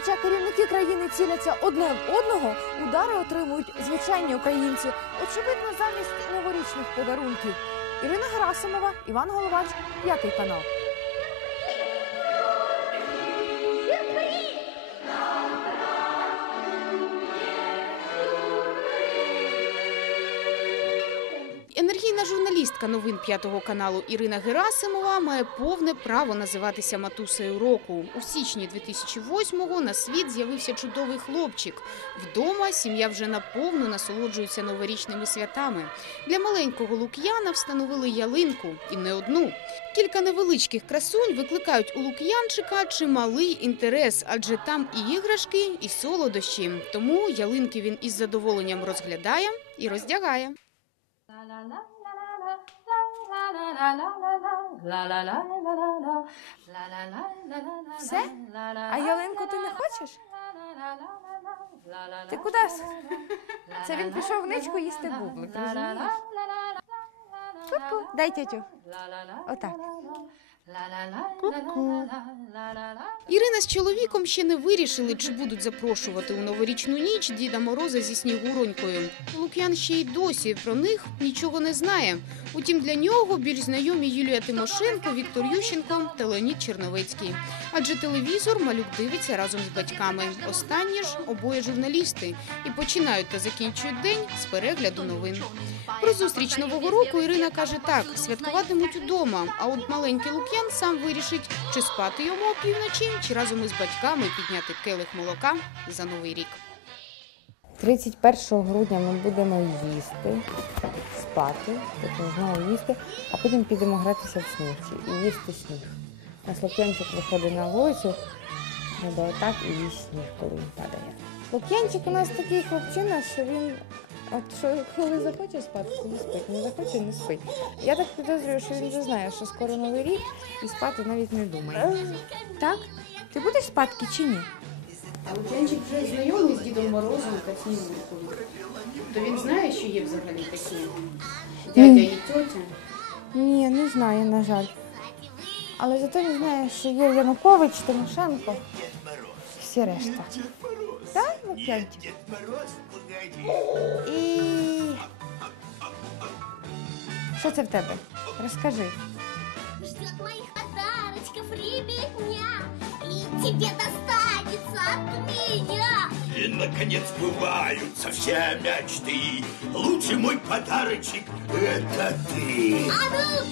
Хоча керівники країни ціляться одне в одного, удари отримують звичайні українці. Очевидно, замість новорічних подарунків. Ірина Герасимова, Іван Головач, п'ятий канал. Журналістка новин п'ятого каналу Ірина Герасимова має повне право називатися матусею року. У січні 2008-го на світ з'явився чудовий хлопчик. Вдома сім'я вже наповну насолоджується новорічними святами. Для маленького Лук'яна встановили ялинку і не одну. Кілька невеличких красунь викликають у Лук'янчика чималий інтерес, адже там і іграшки, і солодощі. Тому ялинки він із задоволенням розглядає і роздягає. Все? А ялинку ти не хочеш? Ти куди? Це він пішов в ничку їсти бублик, розумієш? Ку-ку, дай тетю. Отак. Ірина з чоловіком ще не вирішили, чи будуть запрошувати у новорічну ніч Діда Мороза зі снігуронькою. Лук'ян ще й досі про них нічого не знає. Утім, для нього більш знайомі Юлія Тимошенко, Віктор Ющенко та Леонід Черновецький. Адже телевізор малюк дивиться разом з батьками. Останні ж обоє журналісти і починають та закінчують день з перегляду новин. Про зустріч нового року Ірина каже так: святкуватимуть удома. А от маленький Лук'ян сам вирішить, чи спати йому опівночі, чи разом із батьками підняти келих молока за новий рік. 31 грудня ми будемо їсти, спати, потім знову їсти, а потім підемо гратися в сніг і їсти сніг. Нас Лук'янчик виходить на вулицю, робить отак і їсть сніг, коли він падає. Лук'янчик у нас такий хлопчина, що він. От що коли захоче спати, тоді спить, не захоче, не спить. Я так підозрюю, що він вже знає, що скоро новий рік і спати навіть не думає. Так? Ти будеш спадки чи ні? А Лук'янчик вже знайомий з Дідом Морозом та Снігуркою. То він знає, що є взагалі такі дядя і тьотя. Ні, не знаю, на жаль. Але зато він знає, що є Янукович, Тимошенко. Всі решта. Так, Лук'янчик? І. Що це в тебе? Розкажи. Ждет моих подарочков ребятня И тебе достанется от меня И, наконец, сбываются все мечты. Лучший мой подарочек — это ты. А ну-ка,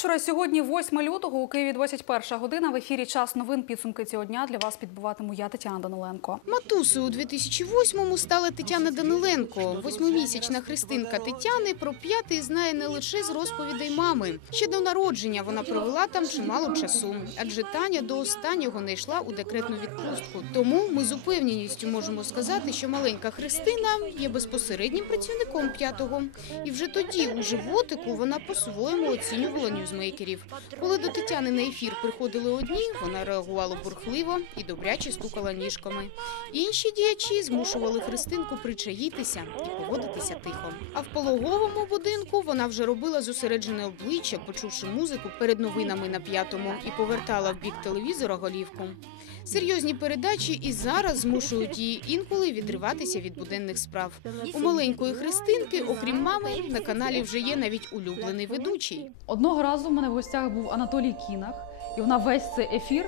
вечора. Сьогодні 8 лютого у Києві 21 година. В ефірі час новин підсумки цього дня для вас підбуватиму я Тетяна Даниленко. Матусею у 2008-му стала Тетяна Даниленко. Восьмимісячна христинка Тетяни про п'ятий знає не лише з розповідей мами. Ще до народження вона провела там чимало часу, адже Таня до останнього не йшла у декретну відпустку. Тому ми з упевненістю можемо сказати, що маленька Христина є безпосереднім працівником п'ятого. І вже тоді у животику вона по-своєму оцінювала ньюзмейкерів. Коли до Тетяни на ефір приходили одні, вона реагувала бурхливо і добряче стукала ніжками. Інші діячі змушували Христинку причаїтися і поводитися тихо. А в пологовому будинку вона вже робила зосереджене обличчя, почувши музику перед новинами на п'ятому, і повертала в бік телевізора голівку. Серйозні передачі і зараз змушують її інколи відриватися від буденних справ. У маленької Христинки, окрім мами, на каналі вже є навіть улюблений ведучий. Одного разу в мене в гостях був Анатолій Кінах, і вона весь цей ефір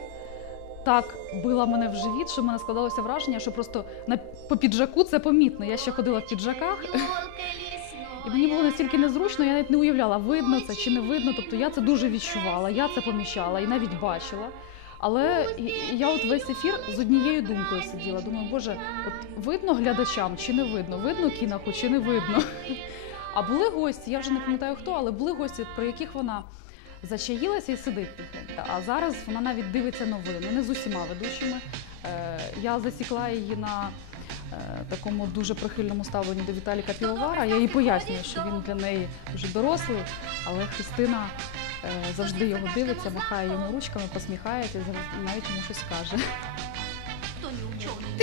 так била мене в живіт, що в мене складалося враження, що просто на по піджаку це помітно. Я ще ходила в піджаках. І мені було настільки незручно, я навіть не уявляла, видно це чи не видно. Тобто я це дуже відчувала, я це помічала і навіть бачила. Але я от весь ефір з однією думкою сиділа. Думаю, боже, от видно глядачам чи не видно, видно кінаху чи не видно. А були гості, я вже не пам'ятаю хто, але були гості, про яких вона зачаїлася і сидить тихенько. А зараз вона навіть дивиться новини, не з усіма ведучими. Е, Я засікла її на е, такому дуже прихильному ставленні до Віталіка Півовара. Я їй пояснюю, що він для неї дуже дорослий, але Христина е, завжди його дивиться, махає йому ручками, посміхається, навіть йому щось каже.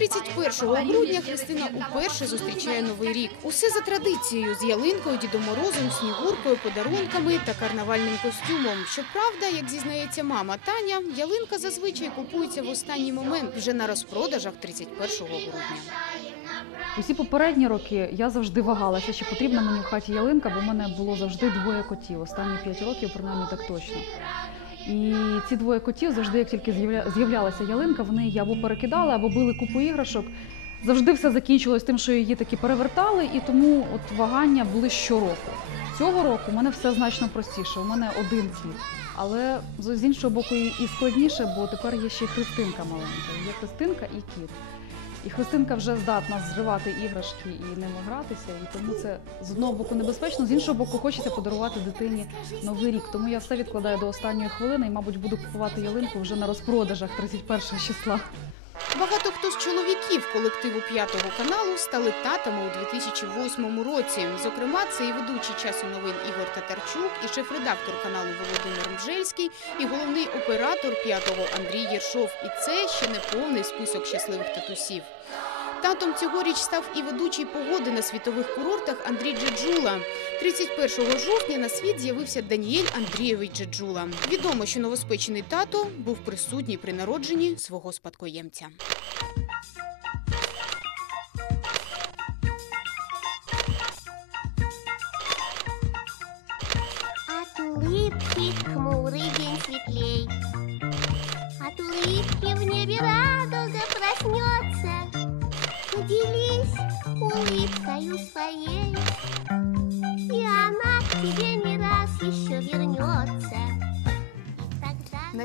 31 грудня Христина уперше зустрічає новий рік. Усе за традицією з ялинкою, Дідом Морозом, Снігуркою, подарунками та карнавальним костюмом. Щоправда, як зізнається мама Таня, ялинка зазвичай купується в останній момент вже на розпродажах 31 грудня. Усі попередні роки я завжди вагалася, чи потрібна мені в хаті ялинка, бо в мене було завжди двоє котів. Останні п'ять років, принаймні так точно. І ці двоє котів завжди, як тільки з'явля- з'являлася ялинка, вони її або перекидали, або били купу іграшок. Завжди все закінчилось тим, що її таки перевертали, і тому от вагання були щороку. Цього року у мене все значно простіше. У мене один кіт. Але з іншого боку і складніше, бо тепер є ще христинка маленька. Є христинка і кіт. І Христинка вже здатна зривати іграшки і ними гратися, і тому це з одного боку небезпечно, з іншого боку, хочеться подарувати дитині новий рік. Тому я все відкладаю до останньої хвилини і, мабуть, буду купувати ялинку вже на розпродажах 31 числа. Багато хто з чоловіків колективу п'ятого каналу стали татами у 2008 році. Зокрема, це і ведучий часу новин Ігор Татарчук, і шеф-редактор каналу Володимир Мжельський, і головний оператор п'ятого Андрій Єршов. І це ще не повний список щасливих татусів. Татом цьогоріч став і ведучий погоди на світових курортах Андрій Джеджула. 31 жовтня на світ з'явився Даніель Андрійович Джеджула. Відомо, що новоспечений тато був присутній при народженні свого спадкоємця. От улыбки хмурый день светлей От улыбки в небе радуга проснется Поделись улыбкою своей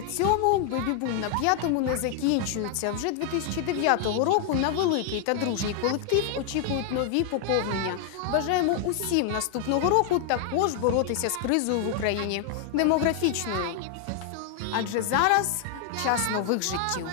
Цьому бебі-бум на п'ятому не закінчується. Вже 2009 року на великий та дружній колектив очікують нові поповнення. Бажаємо усім наступного року також боротися з кризою в Україні демографічною. Адже зараз час нових життів.